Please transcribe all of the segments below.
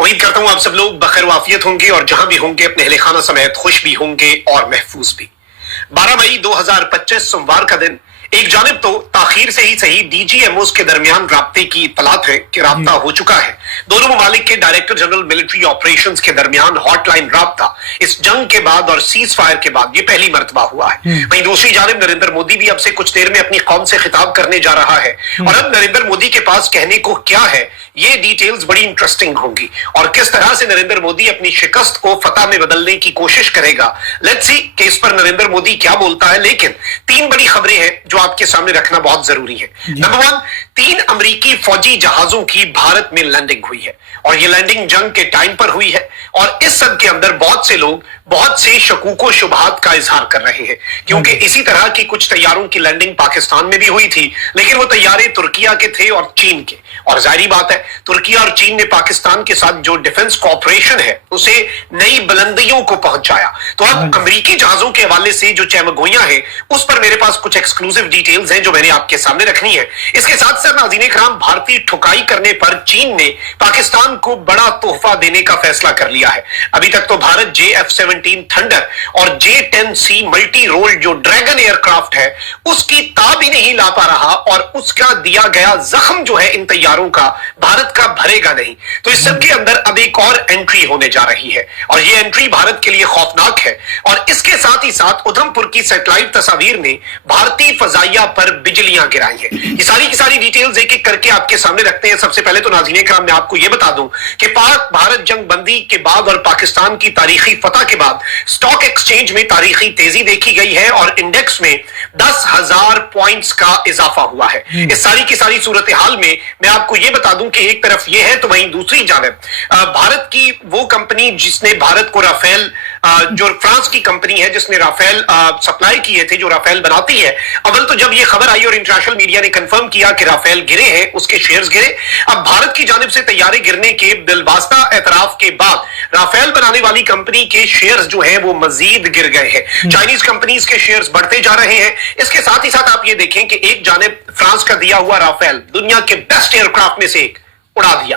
امید کرتا ہوں آپ سب لوگ بخیر وافیت ہوں گے اور جہاں بھی ہوں گے اپنے اہل خانہ سمیت خوش بھی ہوں گے اور محفوظ بھی۔ 12 مئی 2025 سوموار کا دن، ایک جانب تو تاخیر سے ہی صحیح ڈی جی ایم اوز کے درمیان رابطے کی اطلاعات ہے کہ رابطہ ہو چکا ہے۔ دونوں ممالک کے ڈائریکٹر جنرل ملٹری آپریشنز کے درمیان ہاٹ لائن رابطہ اس جنگ کے بعد اور سیز فائر کے بعد یہ پہلی مرتبہ ہوا ہے۔ وہیں دوسری جانب نریندر مودی بھی اب سے کچھ دیر میں اپنی قوم سے خطاب کرنے جا رہا ہے، اور اب نریندر مودی کے پاس کہنے کو کیا ہے یہ ڈیٹیلز بڑی انٹرسٹنگ ہوں گی، اور کس طرح سے نریندر مودی اپنی شکست کو فتح میں بدلنے کی کوشش کرے گا۔ لیٹس سی کہ اس پر نریندر مودی کیا بولتا ہے، لیکن 3 بڑی خبریں ہیں جو آپ کے سامنے رکھنا بہت ضروری ہے۔ نمبر 1، 3 امریکی فوجی جہازوں کی بھارت میں لینڈنگ ہوئی ہے، اور یہ لینڈنگ جنگ کے ٹائم پر ہوئی ہے، اور اس سب کے اندر بہت سے لوگ بہت سے شکوک و شبہات کا اظہار کر رہے ہیں، کیونکہ اسی طرح کی کچھ طیاروں کی لینڈنگ پاکستان میں بھی ہوئی تھی، لیکن وہ طیارے ترکیہ کے تھے اور چین کے، اور ظاہری بات ہے ترکیہ اور چین نے پاکستان کے ساتھ جو ڈیفنس کوآپریشن ہے اسے نئی بلندیوں کو پہنچایا۔ تو اب امریکی جہازوں کے حوالے سے جو چمگوئیاں ہیں اس پر میرے پاس کچھ ایکسکلوسیو ڈیٹیلز ہیں جو میں نے آپ کے سامنے رکھنی ہے۔ اس کے ساتھ ساتھ ناظرین کرام، بھارتی ٹھکائی کرنے پر چین نے پاکستان کو بڑا تحفہ دینے کا فیصلہ کر لیا ہے۔ ابھی تک تو بھارت JF-17 تھنڈر اور J-10C ملٹی رول جو ڈریگن ایئر کرافٹ ہے اس کی تاب ہی نہیں لا پا رہا، اور اس کا دیا گیا زخم جو ہے ان طیاروں کا بھارت کا بھرے گا نہیں۔ تو اس سب کے اندر اب ایک اور انٹری ہونے جا رہی ہے، اور یہ انٹری بھارت کے لیے خوفناک ہے، اور اس کے ساتھ ہی ساتھ ادھم پور کی سیٹلائٹ تصاویر نے بھارتی فضائیہ پر بجلیاں گرائی ہیں۔ یہ ساری کی ساری ڈیٹیلز ایک ایک کر کے آپ کے سامنے رکھتے ہیں۔ سب سے پہلے تو ناظرین کرام میں آپ کو یہ بتا دوں کہ پاک بھارت جنگ بندی کے بعد اور پاکستان کی تاریخی فتح کے بعد سٹاک ایکسچینج میں تاریخی تیزی دیکھی گئی ہے، اور انڈیکس میں 10,000 پوائنٹس کا اضافہ ہوا ہے۔ اس ساری کی ساری صورتحال میں میں آپ کو یہ بتا دوں کہ ایک طرف یہ ہے تو وہیں دوسری جانب بھارت کی وہ کمپنی جس نے بھارت کو رافیل، جو فرانس کی کمپنی ہے جس نے رافیل سپلائی کیے تھے، جو رافیل بناتی ہے، اول تو جب یہ خبر آئی اور انٹرنیشنل میڈیا نے کنفرم کیا کہ رافیل گرے ہیں، اس کے شیئرز گرے۔ اب بھارت کی جانب سے طیارے گرنے کے بالواسطہ اعتراف کے بعد رافیل بنانے والی کمپنی کے شیئرز جو ہیں وہ مزید گر گئے ہیں۔ چائنیز کمپنیز کے شیئرز بڑھتے جا رہے ہیں۔ اس کے ساتھ ہی ساتھ آپ یہ دیکھیں کہ ایک جانب فرانس کا دیا ہوا رافیل دنیا کے بیسٹ ایئر کرافٹ میں سے ایک اڑا دیا،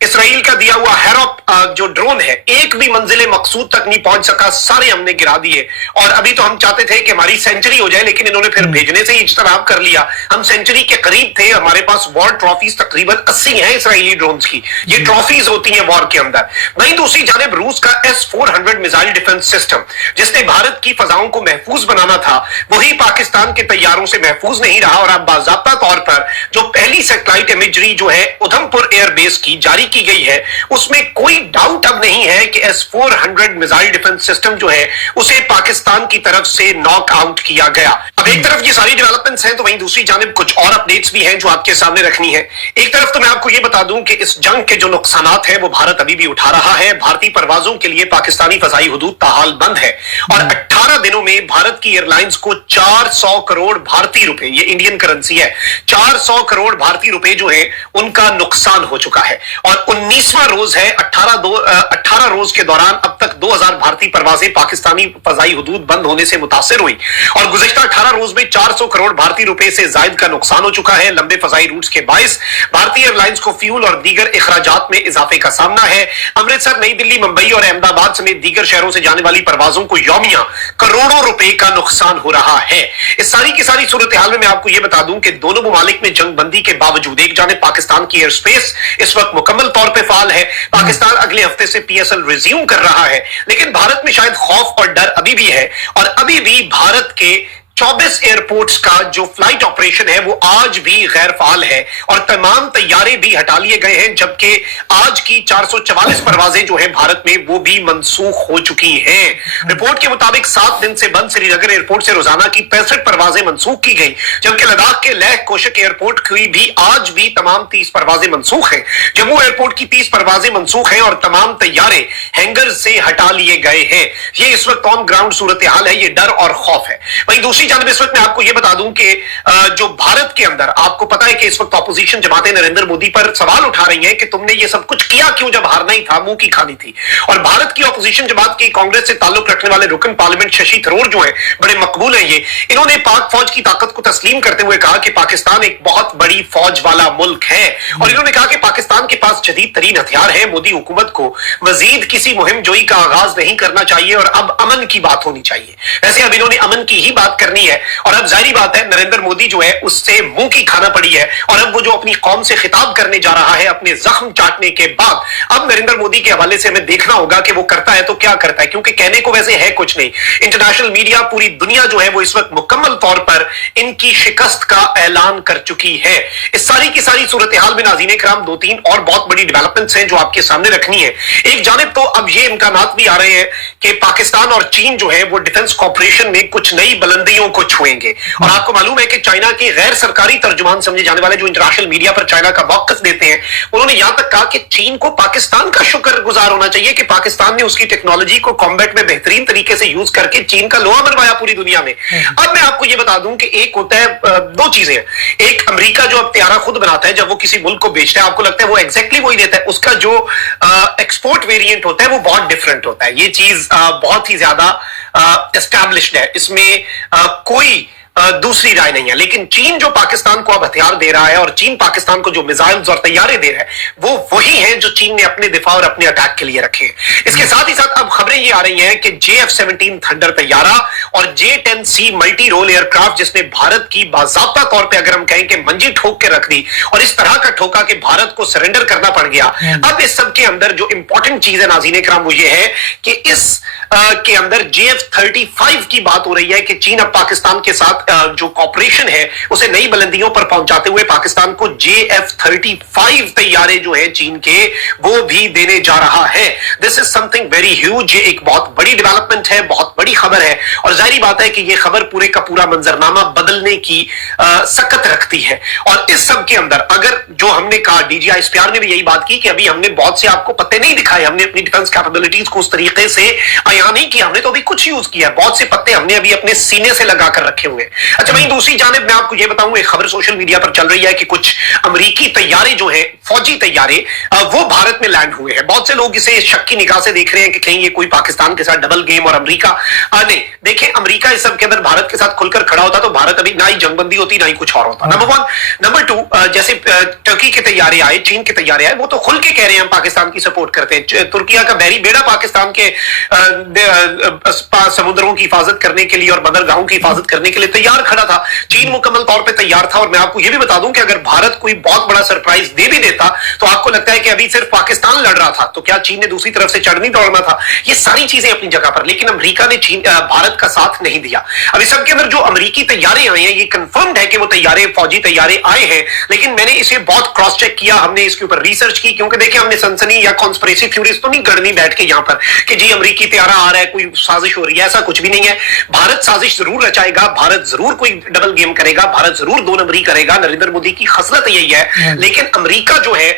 اسرائیل کا دیا ہوا ہیروپ جو ڈرون ہے ایک بھی منزل مقصود تک نہیں پہنچ سکا، سارے ہم نے گرا دیے۔ اور ابھی تو ہم چاہتے تھے کہ ہماری سینچری ہو جائے، لیکن انہوں نے پھر بھیجنے سے ہی اجتناب کر لیا۔ ہم سینچری کے قریب تھے، ہمارے پاس وار ٹرافیز تقریباً 80 ہیں اسرائیلی ڈرونز کی، یہ ٹرافیز ہوتی ہیں وار کے اندر۔ وہیں دوسری جانب روس کا S-400 میزائل ڈیفنس سسٹم جس نے بھارت کی فضاؤں کو محفوظ بنانا تھا، وہی پاکستان کے طیاروں سے محفوظ نہیں رہا، اور اب باضابطہ طور پر جو پہلی سیٹلائٹ امیجری جو ہے ادھم پور ایئر بیس کی جاری کی گئی ہے، اس میں کوئی ڈاؤٹ اب نہیں ہے کہ S-400 میزائل ڈیفنس سسٹم جو ہے اسے پاکستان کی طرف سے ناک آؤٹ کیا گیا۔ اب ایک طرف یہ ساری ڈیولپمنٹس ہیں تو وہیں دوسری جانب کچھ اور اپڈیٹس بھی ہیں جو آپ کے سامنے رکھنی ہے۔ ایک طرف تو میں آپ کو یہ بتا دوں کہ اس جنگ کے جو نقصانات ہیں وہ بھارت ابھی بھی اٹھا رہا ہے۔ بھارتی پروازوں کے لیے پاکستانی فضائی حدود تاحال بند ہے، اور 18 دنوں میں بھارت کی ایئر لائنز کو 400 کروڑ بھارتی روپے، یہ انڈین کرنسی ہے، 400 کروڑ بھارتی روپے جو ہے ان کا نقصان ہو چکا ہے، اور 19واں روز ہے۔ 18 روز کے دوران اب تک 2000 بھارتی پروازیں پاکستانی فضائی حدود بند ہونے سے متاثر ہوئی، اور گزشتہ 18 روز میں 400 کروڑ بھارتی روپے سے زائد کا نقصان ہو چکا ہے۔ لمبے فضائی روٹس کے باعث بھارتی ایئر لائنز کو فیول اور دیگر اخراجات میں اضافے کا سامنا ہے۔ امرتسر، نئی دلی، ممبئی اور احمد آباد سمیت دیگر شہروں سے جانے والی پروازوں کو یومیہ کروڑوں روپے کا نقصان ہو رہا ہے۔ اس ساری کی ساری صورتحال میں آپ کو یہ بتا دوں کہ دونوں ممالک میں جنگ بندی کے باوجود ایک جانب پاکستان کی ایئر سپیس اس وقت مکمل طور پہ فعال ہے، پاکستان اگلے ہفتے سے PSL ریزیوم کر رہا ہے، لیکن بھارت میں شاید خوف اور ڈر ابھی بھی ہے، اور ابھی بھی بھارت کے 24 ایئرپورٹس کا جو فلائٹ آپریشن ہے وہ آج بھی غیر فعال ہے، اور تمام طیارے بھی ہٹا لیے گئے ہیں، جبکہ آج کی 444 پروازیں جو ہیں بھارت میں وہ بھی منسوخ ہو چکی ہیں۔ رپورٹ کے مطابق 7 دن سے بند سری نگر ایئرپورٹ سے روزانہ کی 65 پروازیں منسوخ کی گئی، جبکہ لداخ کے لیہ کوشک ایئرپورٹ کی بھی آج بھی تمام 30 پروازیں منسوخ ہیں۔ جموں ایئرپورٹ کی 30 پروازیں منسوخ ہیں، اور تمام طیارے ہینگر سے ہٹا لیے گئے ہیں۔ یہ اس وقت آن گراؤنڈ صورتحال ہے، یہ ڈر اور خوف ہے۔ وہیں دوسری दूसरी जानब इस वक्त मैं आपको यह बता दूं कि जो भारत के अंदर आपको पता है कि इस वक्त ऑपोजिशन जमातें नरेंद्र मोदी पर सवाल उठा रही हैं कि तुमने ये सब कुछ किया क्यों जब हारना ही था, मुंह की खानी थी। और भारत की ऑपोजिशन जमात की कांग्रेस से ताल्लुक रखने वाले रुकन पार्लियामेंट शशि थरूर जो है बड़े मकबूल हैं, ये इन्होंने पाक फौज की ताकत को तस्लीम करते हुए कहा कि पाकिस्तान एक बहुत बड़ी फौज वाला मुल्क है और इन्होंने कहा कि पाकिस्तान के पास जदीद तरीन हथियार है। मोदी हुकूमत को मजीद किसी मुहिम जोई का आगाज नहीं करना चाहिए और अब अमन की बात होनी चाहिए। वैसे अब इन्होंने अमन की ही बात करनी है और अब जाहिर बात है नरेंद्र मोदी जो है उससे मुंह की खाना पड़ी है और अब वो जो अपनी कौम से खिताब करने जा रहा है अपने जख्म चाटने के बाद, अब नरेंद्र मोदी के हवाले से हमें देखना होगा कि वो करता है तो क्या करता है, क्योंकि कहने को वैसे है कुछ नहीं। इंटरनेशनल मीडिया, पूरी दुनिया जो है वो इस वक्त मुकम्मल तौर पर इनकी शिकस्त का ऐलान कर चुकी है। इस सारी की सारी सूरत हाल में नाज़रीन कराम दो तीन और बहुत बड़ी डेवलपमेंट्स हैं जो आपके सामने रखनी है। एक जानिब तो अब ये इम्कानात भी आ रहे हैं कि पाकिस्तान और चीन जो है वो डिफेंस कॉर्पोरेशन में कुछ नई बुलंदियों को छुएंगे और आपको मालूम है कि चाइना के गैर सरकारी तर्जुमान समझे जाने वाले जो इंटरनेशनल मीडिया पर चाइना का मौक़िफ़ देते हैं, उन्होंने यहां तक कहा कि चीन को पाकिस्तान का शुक्रगुजार होना चाहिए कि पाकिस्तान ने उसकी टेक्नोलॉजी को कॉम्बैट में बेहतरीन तरीके से यूज करके चीन का लोहा मनवाया पूरी दुनिया में। अब मैं आपको यह बता दूं कि एक होता है दो चीजें, एक अमेरिका जो अब तैयारा खुद बनाता है, जब वो किसी मुल्क को बेचता है आपको लगता है वो एग्जैक्टली वही देता है, उसका जो एक्सपोर्ट वेरिएंट होता है वो बहुत डिफरेंट होता है। ये चीज बहुत ही ज्यादा एस्टैब्लिश्ड है, इसमें कोई दूसरी राय नहीं है। लेकिन चीन जो पाकिस्तान को अब हथियार दे रहा है और चीन पाकिस्तान को जो मिसाइल्स और तैयारे दे रहा है वो वही हैं जो चीन ने अपने दिफा और अपने अटैक के लिए रखे। इसके साथ ही साथ अब खबरें ये आ रही हैं कि JF-17 थंडर तैयारा और J-10C मल्टी रोल एयरक्राफ्ट, जिसने भारत की बाज़ाब्ता तौर पे अगर हम कहें कि मंजी ठोक के रख दी और इस तरह का ठोका कि भारत को सरेंडर करना पड़ गया। अब इस सब के अंदर जो इंपॉर्टेंट चीज है नाज़रीन इकराम वो ये है कि इस के अंदर JF-35 की बात हो रही है कि चीन अब पाकिस्तान के साथ जो कॉपरेशन है उसे नई बुलंदियों पर पहुंचाते हुए पाकिस्तान को JF-35 तैयारे जो है चीन के वो भी देने जा रहा है। This is something very huge, ये एक बहुत बड़ी डेवलपमेंट है, बहुत बड़ी खबर है और जाहिर बात है कि ये खबर पूरे का पूरा मंजरनामा बदलने की सकत रखती है। और इस सब के अंदर अगर जो हमने कहा, DGI ISPR ने भी यही बात की कि अभी हमने बहुत से आपको पत्ते नहीं दिखाए, हमने अपनी डिफेंस कैपेबिलिटीज को उस तरीके से आया नहीं किया, हमने तो अभी कुछ यूज किया, बहुत से पत्ते हमने अभी अपने सीने से लगा कर रखे हुए। अच्छा, वहीं दूसरी जानिब मैं आपको यह बताऊं, एक खबर सोशल मीडिया पर चल रही है कि कुछ अमेरिकी तैयारे जो है, फौजी तैयारे, वो भारत में लैंड हुए हैं। बहुत से लोग इसे शक की निगाह से देख रहे हैं कि कहीं ये कोई पाकिस्तान के साथ डबल गेम और अमेरिका नहीं। देखें, अमेरिका इस सब के अंदर भारत के साथ खुलकर खड़ा होता तो भारत अभी ना ही जंगबंदी होती ना ही कुछ और होता। Number one. नंबर टू, जैसे टर्की के तैयारे आए, चीन के तैयारे आए, वो तो खुल के कह रहे हैं हम पाकिस्तान की सपोर्ट करते हैं। तुर्किया का बहरी बेड़ा पाकिस्तान के समुद्रों की हिफाजत करने के लिए और बंदरगाहों की हिफाजत करने के लिए तैयार खड़ा था। चीन मुकम्मल तौर पे तैयार था और मैं आपको यह भी बता दूं कि अगर भारत कोई बहुत बड़ा सरप्राइज दे भी देता तो आपको लगता है कि अभी सिर्फ पाकिस्तान लड़ रहा था तो क्या चीन ने दूसरी तरफ से चढ़नी दौड़ना था। ये सारी चीजें अपनी जगह पर, लेकिन अमेरिका ने भारत का साथ नहीं दिया। अब इस सब के अंदर जो अमेरिकी तैयारे आए हैं, ये कंफर्म्ड है कि वो तैयारे फौजी तैयारे आए हैं, लेकिन मैंने इसे बहुत क्रॉस चेक किया, हमने इसके ऊपर रिसर्च की, क्योंकि देखिए हमने सनसनी या कॉन्स्पिरेसी थ्योरीज तो नहीं गढ़नी बैठ के यहां पर कि जी अमेरिकी तैयारा आ रहा है, कोई साजिश हो रही है, ऐसा कुछ भी नहीं है। भारत साजिश जरूर रचाएगा, भारत जरूर कोई डबल गेम करेगा, भारत जरूर दो नंबरी करेगा, नरेंद्र मोदी की खसलत यही है। लेकिन अमेरिका जो है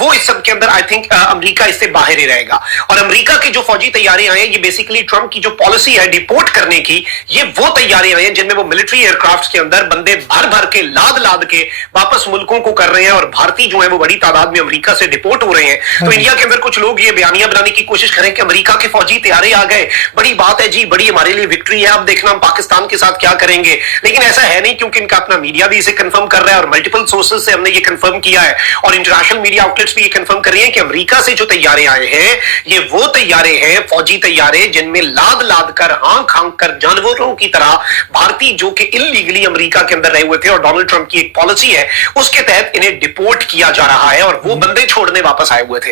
वो इस सब के अंदर आई थिंक अमेरिका इससे बाहर ही रहेगा। और अमेरिका के जो फौजी तैयारे आए हैं, ये बेसिकली ट्रंप की जो पॉलिसी है डिपोर्ट करने की, ये वो तैयारे आए हैं जिनमें वो मिलिट्री एयरक्राफ्ट के अंदर बंदे भर भर के लाद के वापस मुल्कों को कर रहे हैं और भारतीय जो है वो बड़ी तादाद में अमेरिका से डिपोर्ट हो रहे हैं। तो इंडिया के अंदर कुछ लोग ये बयानियां बनाने की कोशिश करें कि अमेरिका के फौजी तैयारे आ गए, बड़ी बात है जी, बड़ी हमारे लिए विक्ट्री है, अब देखना हम पाकिस्तान के साथ क्या करेंगे। लेकिन ऐसा है नहीं, क्योंकि इनका अपना मीडिया भी इसे कंफर्म कर रहा है और मल्टीपल सोर्सेज से हमने ये कंफर्म किया है और इंटरनेशनल मीडिया आउटलेट्स भी ये कंफर्म कर रही हैं कि अमेरिका से जो तैयारे आए हैं ये वो तैयारे हैं, फौजी तैयारे, जिनमें लाद कर हाँक कर जानवरों की तरह भारतीय जो कि इलीगली अमेरिका के अंदर रहे हुए थे और डोनाल्ड ट्रंप की एक पॉलिसी है उसके तहत इन्हें डिपोर्ट किया जा रहा है और वो बंदे छोड़ने वापस आए हुए थे।